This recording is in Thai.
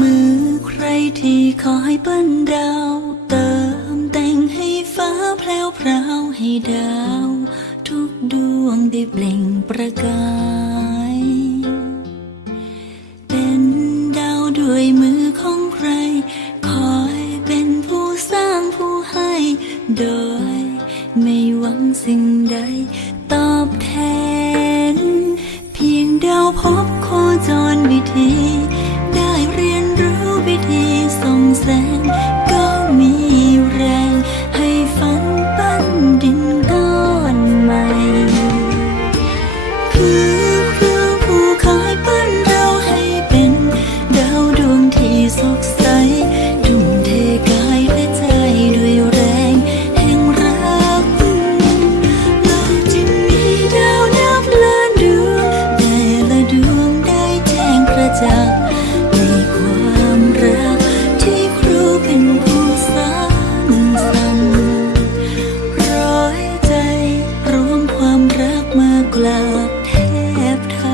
มือใครที่คอยปั้ดาวเติมแต่งให้ฟ้าแพรวพราวให้ดาว ทุกดวงได้เปล่งประกาย ตอบแทน เพียงเดาพบโคจรวิธี รักมากลาบแทบเท้า